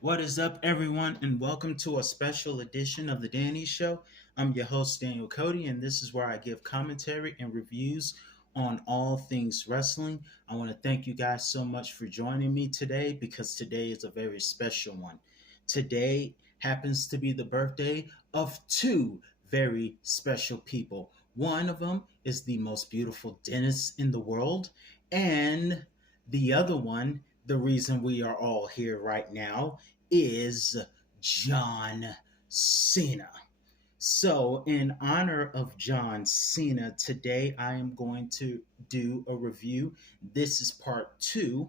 What is up, everyone, and welcome to a special edition of The Danny Show. I'm your host, Daniel Cody, and this is where I give commentary and reviews on all things wrestling. I want to thank you guys so much for joining me today because today is a very special one. Today happens to be the birthday of two very special people. One of them is the most beautiful dentist in the world, and the other one, the reason we are all here right now, is John Cena. So, in honor of John Cena, today I am going to do a review. This is part two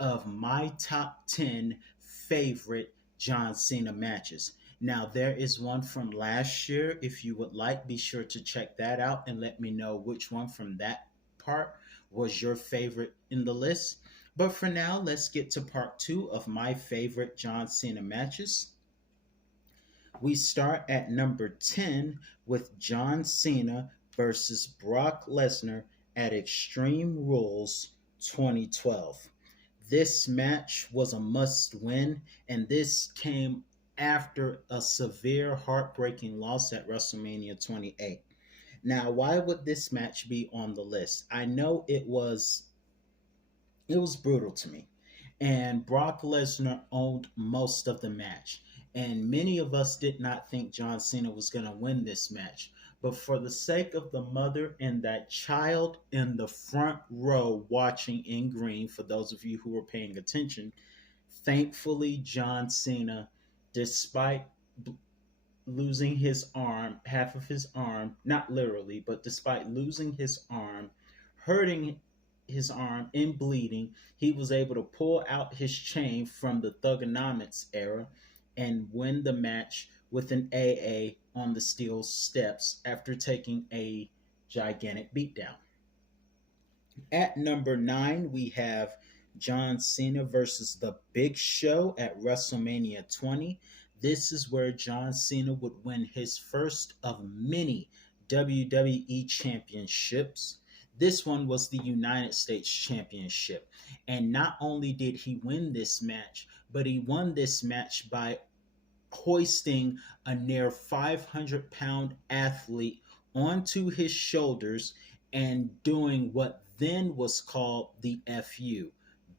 of my top 10 favorite John Cena matches. Now, there is one from last year. If you would like, be sure to check that out and let me know which one from that part was your favorite in the list. But for now, let's get to part two of my favorite John Cena matches. We start at number 10 with John Cena versus Brock Lesnar at Extreme Rules 2012. This match was a must win, and this came after a severe, heartbreaking loss at WrestleMania 28. Now, why would this match be on the list? I know it was brutal to me. And Brock Lesnar owned most of the match. And many of us did not think John Cena was going to win this match. But for the sake of the mother and that child in the front row watching in green, for those of you who were paying attention, thankfully, John Cena, despite losing his arm, half of his arm, not literally, but despite losing his arm, hurting his arm and bleeding, he was able to pull out his chain from the Thugonomics era and win the match with an AA on the steel steps after taking a gigantic beatdown. At number 9, we have John Cena versus The Big Show at WrestleMania 20. This is where John Cena would win his first of many WWE championships. This one was the United States Championship. And not only did he win this match, but he won this match by hoisting a near 500-pound athlete onto his shoulders and doing what then was called the FU,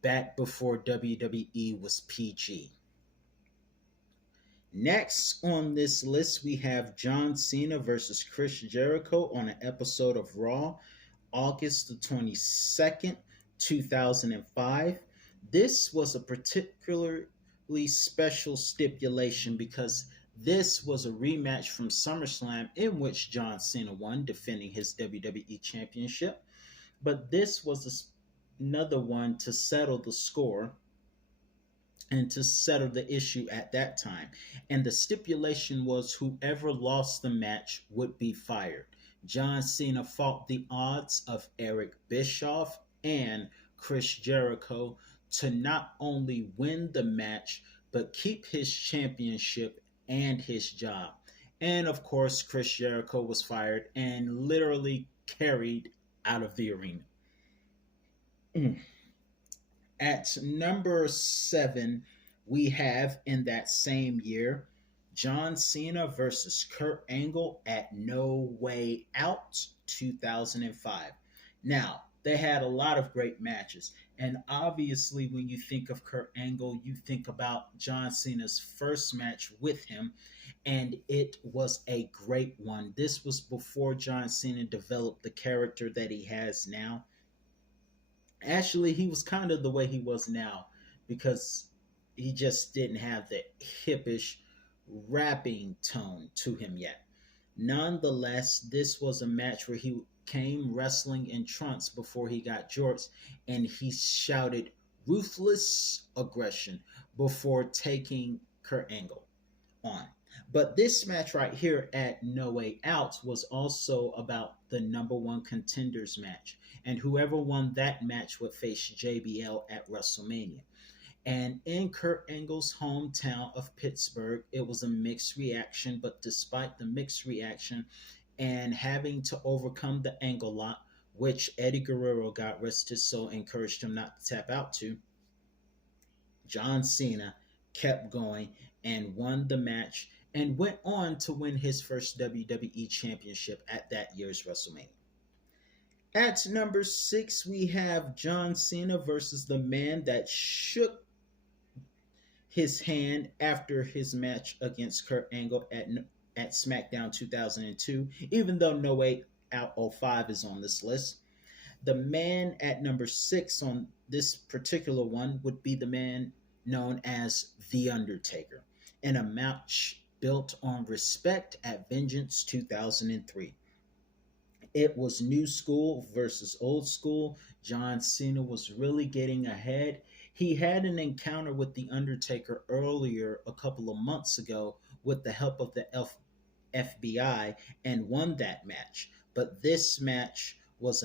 back before WWE was PG. Next on this list, we have John Cena versus Chris Jericho on an episode of Raw, August the 22nd, 2005. This was a particularly special stipulation because this was a rematch from SummerSlam in which John Cena won, defending his WWE Championship. But this was another one to settle the score and to settle the issue at that time. And the stipulation was whoever lost the match would be fired. John Cena fought the odds of Eric Bischoff and Chris Jericho to not only win the match, but keep his championship and his job. And of course, Chris Jericho was fired and literally carried out of the arena. At number 7, we have in that same year John Cena versus Kurt Angle at No Way Out 2005. Now, they had a lot of great matches. And obviously, when you think of Kurt Angle, you think about John Cena's first match with him, and it was a great one. This was before John Cena developed the character that he has now. Actually, he was kind of the way he was now because he just didn't have the hippish rapping tone to him yet. Nonetheless, this was a match where he came wrestling in trunks before he got jorts, and he shouted ruthless aggression before taking Kurt Angle on. But this match right here at No Way Out was also about the number one contenders match. And whoever won that match would face JBL at WrestleMania. And in Kurt Angle's hometown of Pittsburgh, it was a mixed reaction. But despite the mixed reaction and having to overcome the angle lock, which Eddie Guerrero, God rest his soul, encouraged him not to tap out to, John Cena kept going and won the match and went on to win his first WWE Championship at that year's WrestleMania. At number 6, we have John Cena versus the man that shook his hand after his match against Kurt Angle at SmackDown 2002, even though No Way Out '05 is on this list. The man at number 6 on this particular one would be the man known as The Undertaker in a match built on respect at Vengeance 2003. It was new school versus old school. John Cena was really getting ahead. He had an encounter with The Undertaker earlier a couple of months ago with the help of the FBI and won that match. But this match was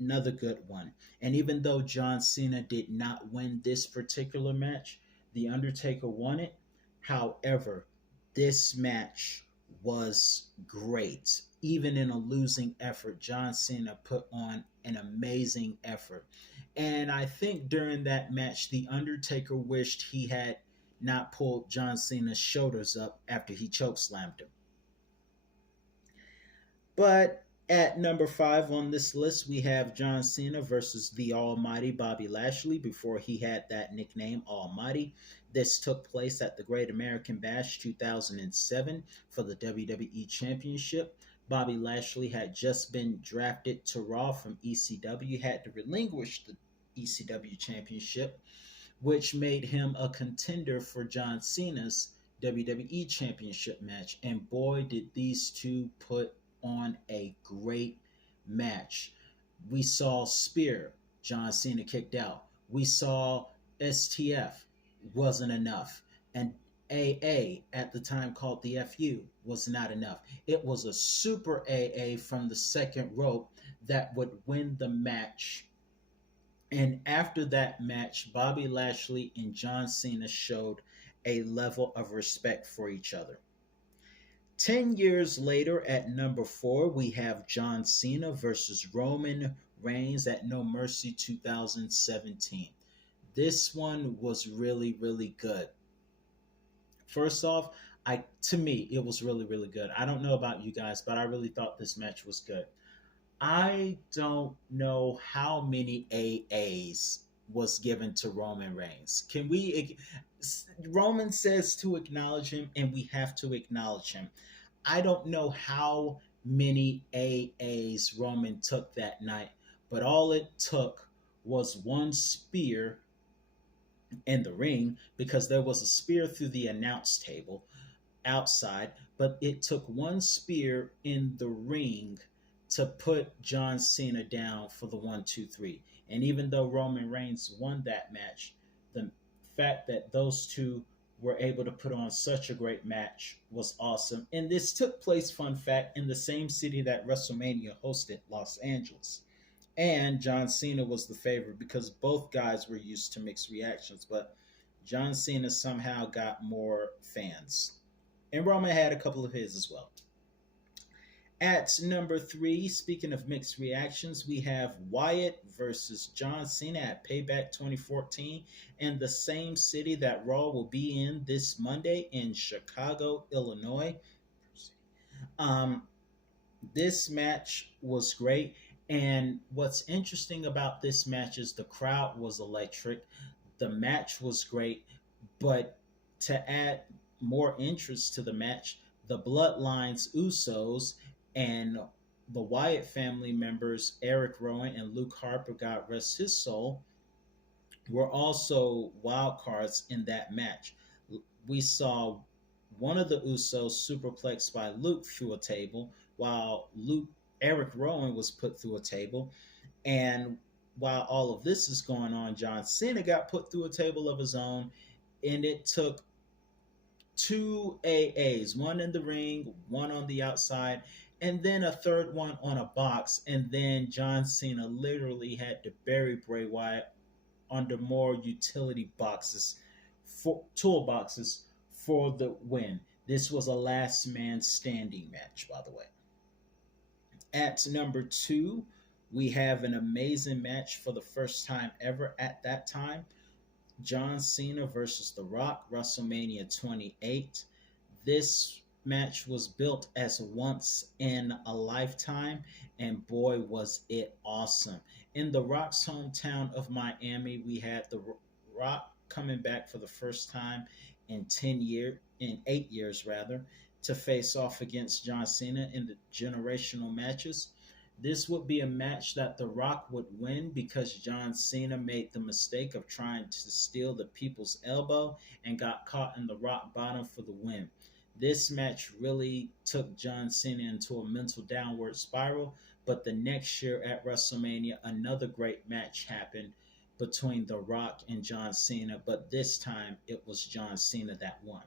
another good one. And even though John Cena did not win this particular match, The Undertaker won it. However, this match was great. Even in a losing effort, John Cena put on an amazing effort. And I think during that match, The Undertaker wished he had not pulled John Cena's shoulders up after he chokeslammed him. But at number 5 on this list, we have John Cena versus the Almighty Bobby Lashley before he had that nickname, Almighty. This took place at the Great American Bash 2007 for the WWE Championship. Bobby Lashley had just been drafted to Raw from ECW, had to relinquish the ECW Championship, which made him a contender for John Cena's WWE Championship match. And boy, did these two put on a great match. We saw Spear, John Cena kicked out. We saw STF, wasn't enough. And AA, at the time called the FU, was not enough. It was a super AA from the second rope that would win the match. And after that match, Bobby Lashley and John Cena showed a level of respect for each other. 10 years later, at number 4, we have John Cena versus Roman Reigns at No Mercy 2017. This one was really, really good. First off, to me, it was really, really good. I don't know about you guys, but I really thought this match was good. I don't know how many AAs was given to Roman Reigns. Can we? Roman says to acknowledge him, and we have to acknowledge him. I don't know how many AAs Roman took that night, but all it took was one spear in the ring because there was a spear through the announce table outside, but it took one spear in the ring to put John Cena down for the 1, 2, 3. And even though Roman Reigns won that match, the fact that those two were able to put on such a great match was awesome. And this took place, fun fact, in the same city that WrestleMania hosted, Los Angeles. And John Cena was the favorite because both guys were used to mixed reactions, but John Cena somehow got more fans. And Roman had a couple of his as well. At number 3, speaking of mixed reactions, we have Wyatt versus John Cena at Payback 2014 in the same city that Raw will be in this Monday in Chicago, Illinois. Um, this match was great. And what's interesting about this match is the crowd was electric. The match was great. But to add more interest to the match, the Bloodlines Usos and the Wyatt family members, Eric Rowan and Luke Harper, God rest his soul, were also wild cards in that match. We saw one of the Usos superplexed by Luke through a table, while Eric Rowan was put through a table. And while all of this is going on, John Cena got put through a table of his own, and it took two AAs, one in the ring, one on the outside, and then a third one on a box. And then John Cena literally had to bury Bray Wyatt under more utility boxes, for toolboxes, for the win. This was a last man standing match, by the way. At number 2, we have an amazing match for the first time ever at that time. John Cena versus The Rock, WrestleMania 28. This match was built as once in a lifetime, and boy, was it awesome. In The Rock's hometown of Miami, we had The Rock coming back for the first time in 8 years rather, to face off against John Cena in the generational matches. This would be a match that The Rock would win because John Cena made the mistake of trying to steal the people's elbow and got caught in the rock bottom for the win. This match really took John Cena into a mental downward spiral, but the next year at WrestleMania, another great match happened between The Rock and John Cena, but this time it was John Cena that won.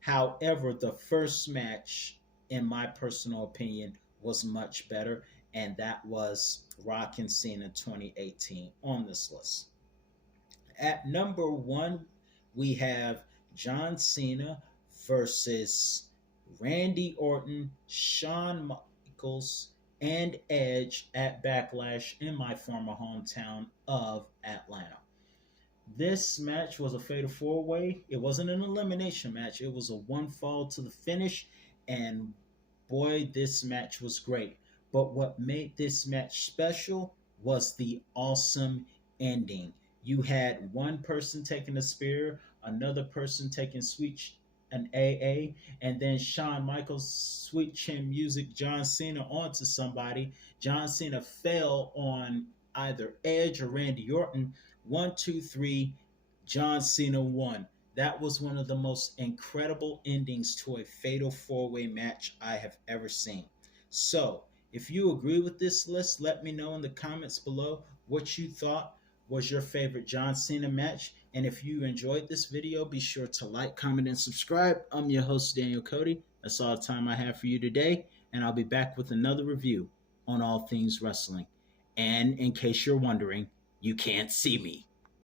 However, the first match, in my personal opinion, was much better, and that was Rock and Cena 2018 on this list. At number one, we have John Cena versus Randy Orton, Shawn Michaels, and Edge at Backlash in my former hometown of Atlanta. This match was a fatal four way. It wasn't an elimination match, it was a one fall to the finish. And boy, this match was great. But what made this match special was the awesome ending. You had one person taking a spear, another person taking an AA, and then Shawn Michaels sweet chin music John Cena onto somebody. John Cena fell on either Edge or Randy Orton. One, two, three. John Cena won. That was one of the most incredible endings to a fatal four way match I have ever seen. So, if you agree with this list, let me know in the comments below what you thought was your favorite John Cena match. And if you enjoyed this video, be sure to like, comment, and subscribe. I'm your host, Daniel Cody. That's all the time I have for you today. And I'll be back with another review on all things wrestling. And in case you're wondering, you can't see me.